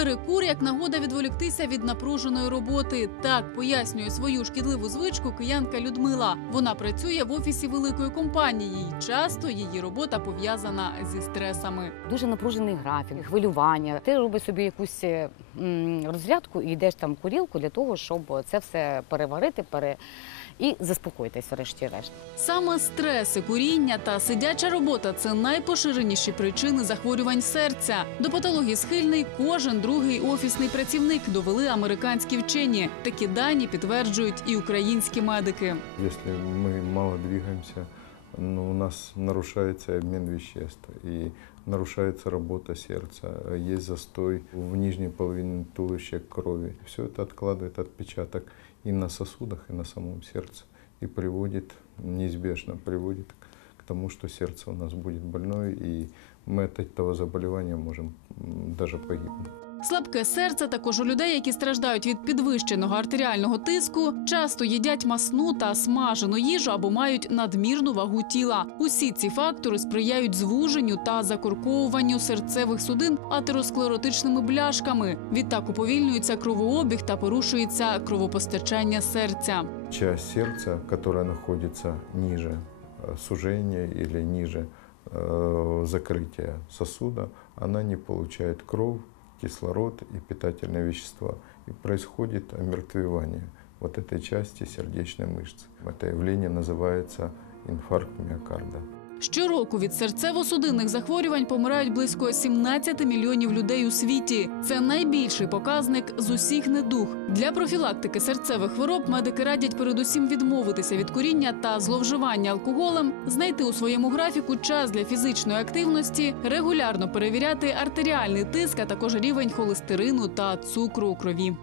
Перекур як нагода відволіктися від напруженої роботи. Так пояснює свою шкідливу звичку киянка Людмила. Вона працює в офісі великої компанії. і Часто її робота пов'язана зі стресами. Дуже напружений графік, хвилювання. Ти робиш собі якусь е, розрядку і йдеш там в курілку для того, щоб це все переварити, пере... і заспокоїтись, врешті-решт. Саме стреси, куріння та сидяча робота це найпоширеніші причини захворювань серця. До патології схильний кожен другий офісний працівник довели американські вчені. Такі дані підтверджують і українські медики. Если мы мало двигаемся, ну, у нас нарушается обмен веществ и нарушается работа сердца, есть застой в нижней половине туловища крови. Все это откладывает отпечаток и на сосудах, и на самом сердце, и приводит, неизбежно приводит к тому, что сердце у нас будет больное, и мы от этого заболевания можем даже погибнуть. Слабке серце також у людей, які страждають від підвищеного артеріального тиску, часто їдять масну та смажену їжу або мають надмірну вагу тіла. Усі ці фактори сприяють звуженню та закорковуванню серцевих судин атеросклеротичними бляшками. Відтак уповільнюється кровообіг та порушується кровопостачання серця. часть сердца, которая находится ниже э, сужения или ниже э, закрытия сосуда, она не получает кровь, кислород и питательные вещества. И происходит омертвевание вот этой части сердечной мышцы. Это явление называется инфаркт миокарда. Щороку від серцево-судинних захворювань помирають близько 17 мільйонів людей у світі. Це найбільший показник з усіх недуг. Для профілактики серцевих хвороб медики радять передусім відмовитися від куріння та зловживання алкоголем, знайти у своєму графіку час для фізичної активності, регулярно перевіряти артеріальний тиск, а також рівень холестерину та цукру у крові.